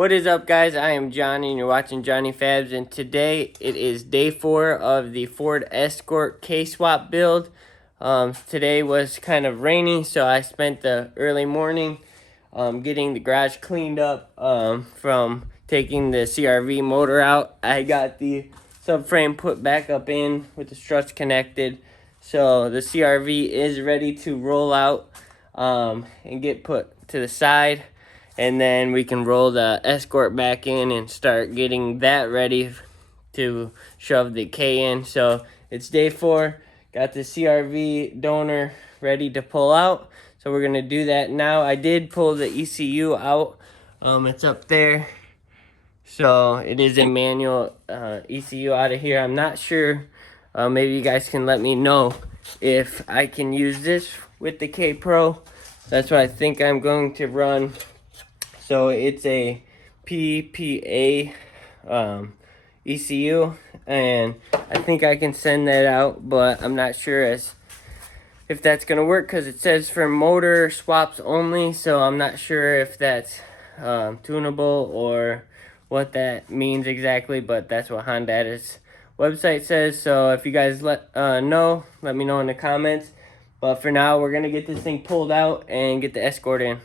What is up, guys? I am Johnny and you're watching Johnny Fabs, and today it is day 4 of the Ford Escort K-swap build. Today was kind of rainy, so I spent the early morning getting the garage cleaned up from taking the CRV motor out. I got the subframe put back up in with the struts connected, so the CRV is ready to roll out and get put to the side. And then we can roll the Escort back in and start getting that ready to shove the K in. So it's day 4. Got the CRV donor ready to pull out. So we're going to do that now. I did pull the ECU out. It's up there. So it is a manual ECU out of here. I'm not sure. Maybe you guys can let me know if I can use this with the K Pro. That's what I think I'm going to run. So it's a PPA ECU, and I think I can send that out, but I'm not sure if that's going to work because it says for motor swaps only, so I'm not sure if that's tunable or what that means exactly, but that's what Honda's website says. So if you guys let me know in the comments. But for now, we're going to get this thing pulled out and get the Escort in.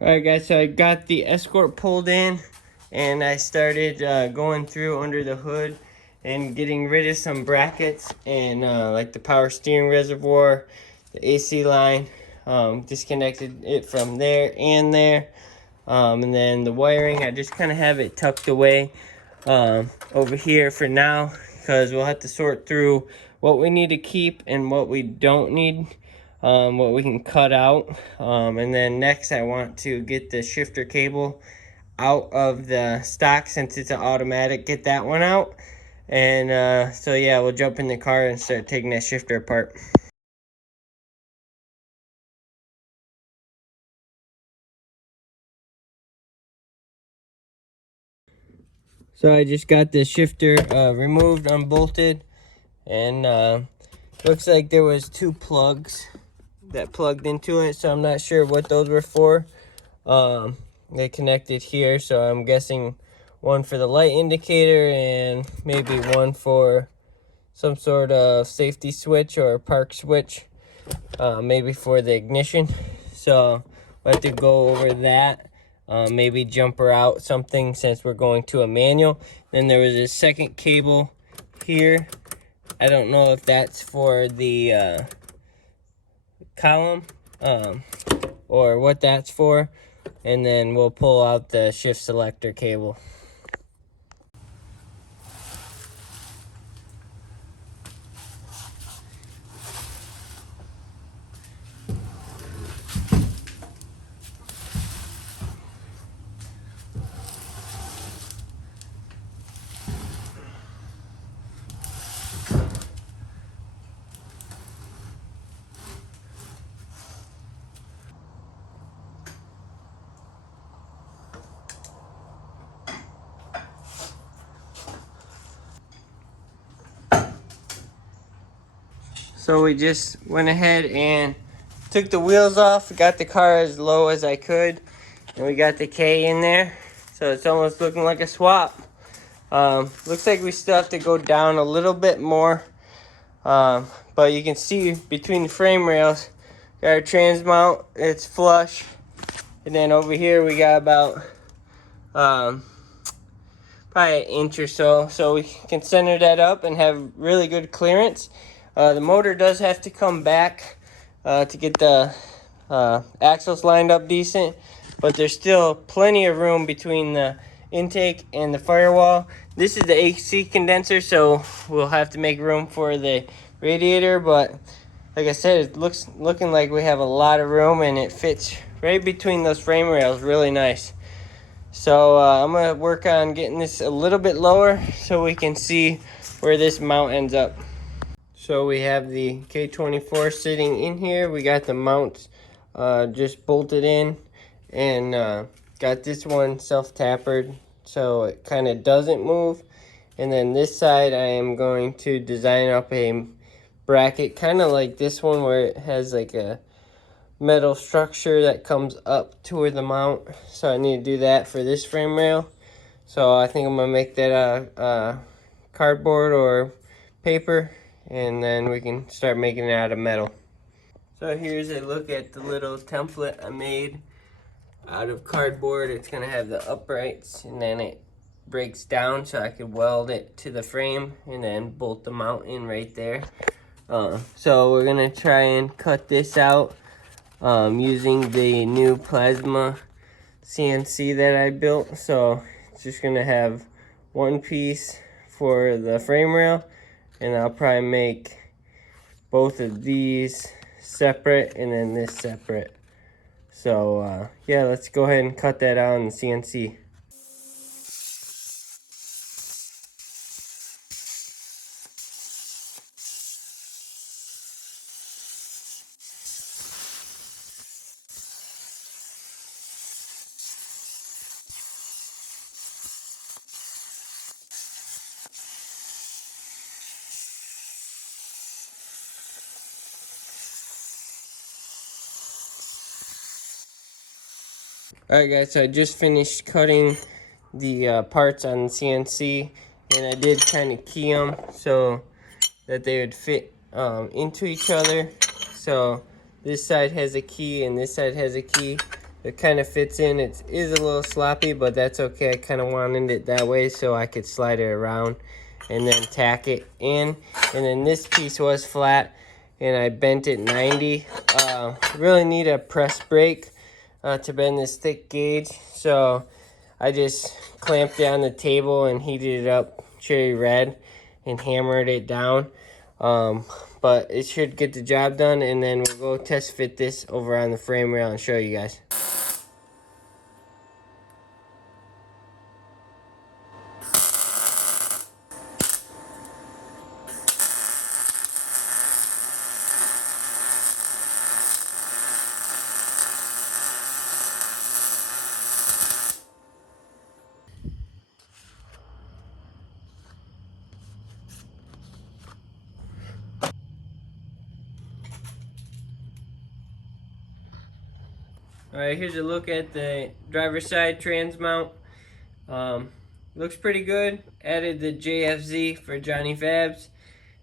Alright guys, so I got the Escort pulled in and I started going through under the hood and getting rid of some brackets and like the power steering reservoir, the AC line, disconnected it from there and there, and then the wiring, I just kind of have it tucked away over here for now because we'll have to sort through what we need to keep and what we don't need. What we can cut out, and then next I want to get the shifter cable out of the stock since it's an automatic, get that one out, and so yeah, we'll jump in the car and start taking that shifter apart. So I just got the shifter removed, unbolted, and looks like there was 2 plugs that plugged into it, so I'm not sure what those were for. They connected here, so I'm guessing one for the light indicator and maybe one for some sort of safety switch or park switch, maybe for the ignition. So we'll have to go over that, maybe jumper out something since we're going to a manual. Then there was a second cable here. I don't know if that's for the column or what that's for, and then we'll pull out the shift selector cable. So we just went ahead and took the wheels off, got the car as low as I could, and we got the K in there. So it's almost looking like a swap. Looks like we still have to go down a little bit more, but you can see between the frame rails, got our trans mount, it's flush, and then over here we got about probably an inch or so, so we can center that up and have really good clearance. The motor does have to come back to get the axles lined up decent, but there's still plenty of room between the intake and the firewall. This is the AC condenser, so we'll have to make room for the radiator, but like I said, it looking like we have a lot of room and it fits right between those frame rails really nice. So I'm going to work on getting this a little bit lower so we can see where this mount ends up. So we have the K24 sitting in here. We got the mounts just bolted in and got this one self-tapered so it kind of doesn't move. And then this side I am going to design up a bracket kind of like this one where it has like a metal structure that comes up toward the mount. So I need to do that for this frame rail. So I think I'm gonna make that cardboard or paper, and then we can start making it out of metal. So here's a look at the little template I made out of cardboard. It's gonna have the uprights, and then it breaks down so I could weld it to the frame and then bolt the mount in right there. So we're gonna try and cut this out using the new plasma CNC that I built. So it's just gonna have one piece for the frame rail, and I'll probably make both of these separate and then this separate. So yeah, let's go ahead and cut that out in the CNC. Alright guys, so I just finished cutting the parts on the CNC, and I did kind of key them so that they would fit into each other. So this side has a key and this side has a key. It kind of fits in. It is a little sloppy, but that's okay. I kind of wanted it that way so I could slide it around and then tack it in. And then this piece was flat and I bent it 90. Really need a press brake to bend this thick gauge. So I just clamped it on the table and heated it up cherry red and hammered it down. But it should get the job done, and then we'll go test fit this over on the frame rail and show you guys. Alright, here's a look at the driver's side trans mount. Looks pretty good. Added the JFZ for Johnny Fabs,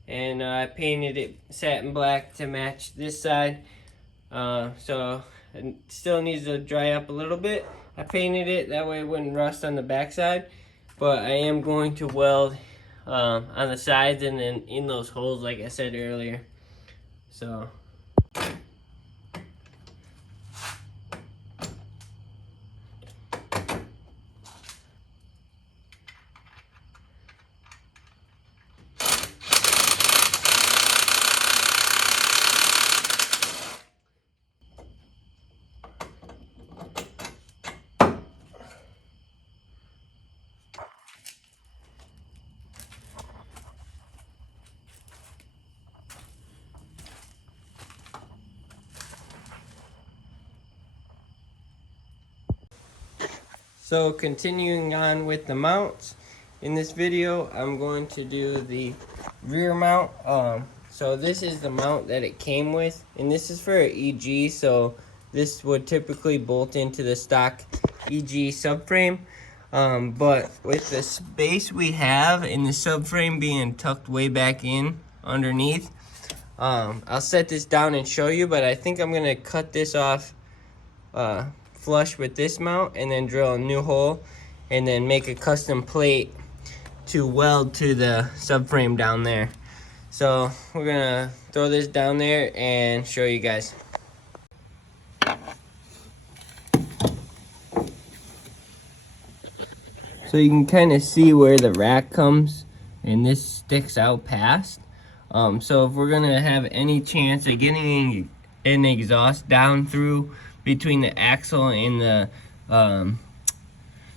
and I painted it satin black to match this side. So it still needs to dry up a little bit. I painted it that way it wouldn't rust on the back side, but I am going to weld on the sides and then in those holes like I said earlier. So So continuing on with the mounts, in this video I'm going to do the rear mount. So this is the mount that it came with, and this is for an EG, so this would typically bolt into the stock EG subframe. But with the space we have and the subframe being tucked way back in underneath, I'll set this down and show you, but I think I'm gonna cut this off flush with this mount and then drill a new hole and then make a custom plate to weld to the subframe down there. So we're gonna throw this down there and show you guys. So you can kind of see where the rack comes, and this sticks out past. So if we're gonna have any chance of getting an exhaust down through between the axle and the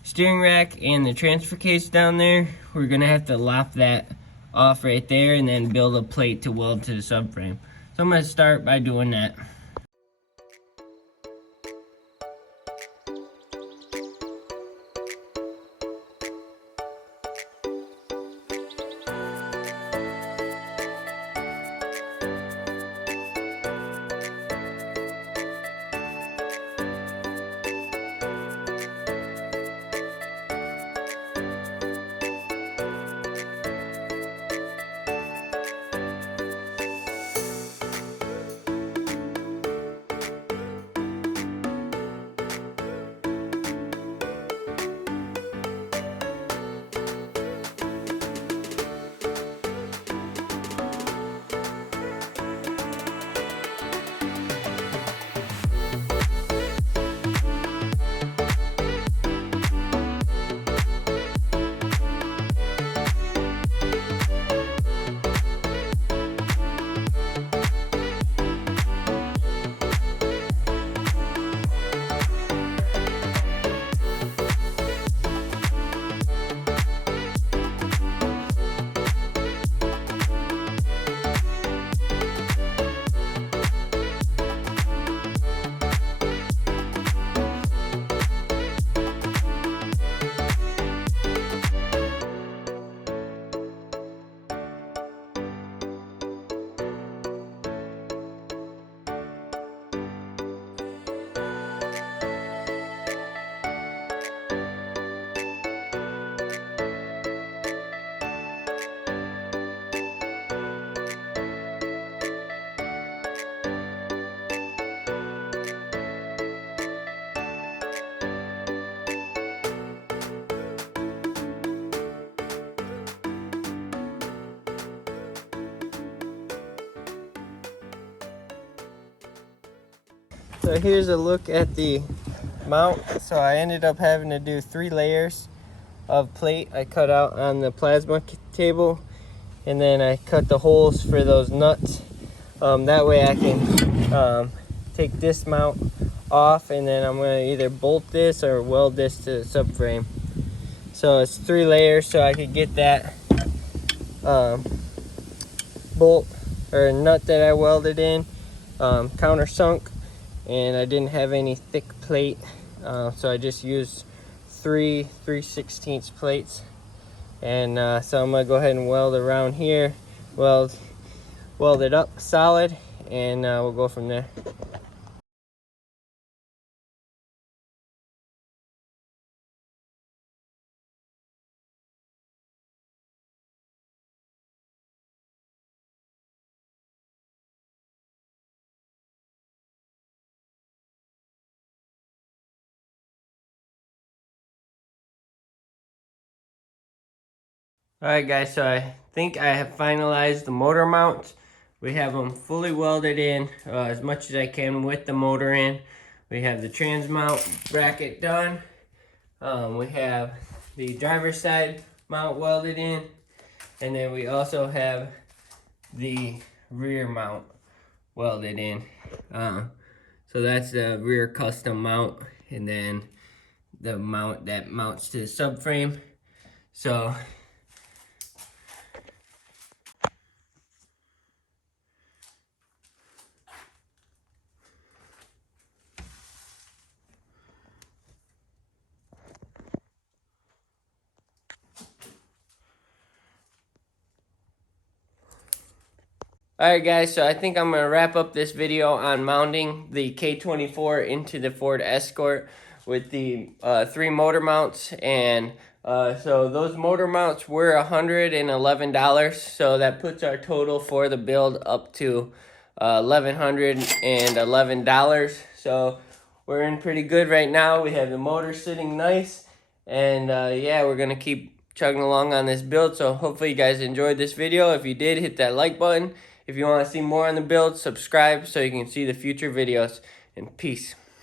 steering rack and the transfer case down there, we're gonna have to lop that off right there and then build a plate to weld to the subframe. So I'm gonna start by doing that. So here's a look at the mount. So I ended up having to do 3 layers of plate I cut out on the plasma table, and then I cut the holes for those nuts. That way I can take this mount off, and then I'm going to either bolt this or weld this to the subframe. So it's 3 layers so I could get that bolt or nut that I welded in countersunk, and I didn't have any thick plate, so I just used 3/16 plates, and so I'm gonna go ahead and weld around here, weld it up solid, and we'll go from there. Alright guys, so I think I have finalized the motor mounts. We have them fully welded in as much as I can with the motor in. We have the trans mount bracket done. We have the driver's side mount welded in. And then we also have the rear mount welded in. So that's the rear custom mount. And then the mount that mounts to the subframe. So alright guys, so I think I'm going to wrap up this video on mounting the K24 into the Ford Escort with the 3 motor mounts. And so those motor mounts were $111, so that puts our total for the build up to $1,111. So we're in pretty good right now. We have the motor sitting nice, and yeah, we're going to keep chugging along on this build. So hopefully you guys enjoyed this video. If you did, hit that like button. If you want to see more on the build, subscribe so you can see the future videos. And peace.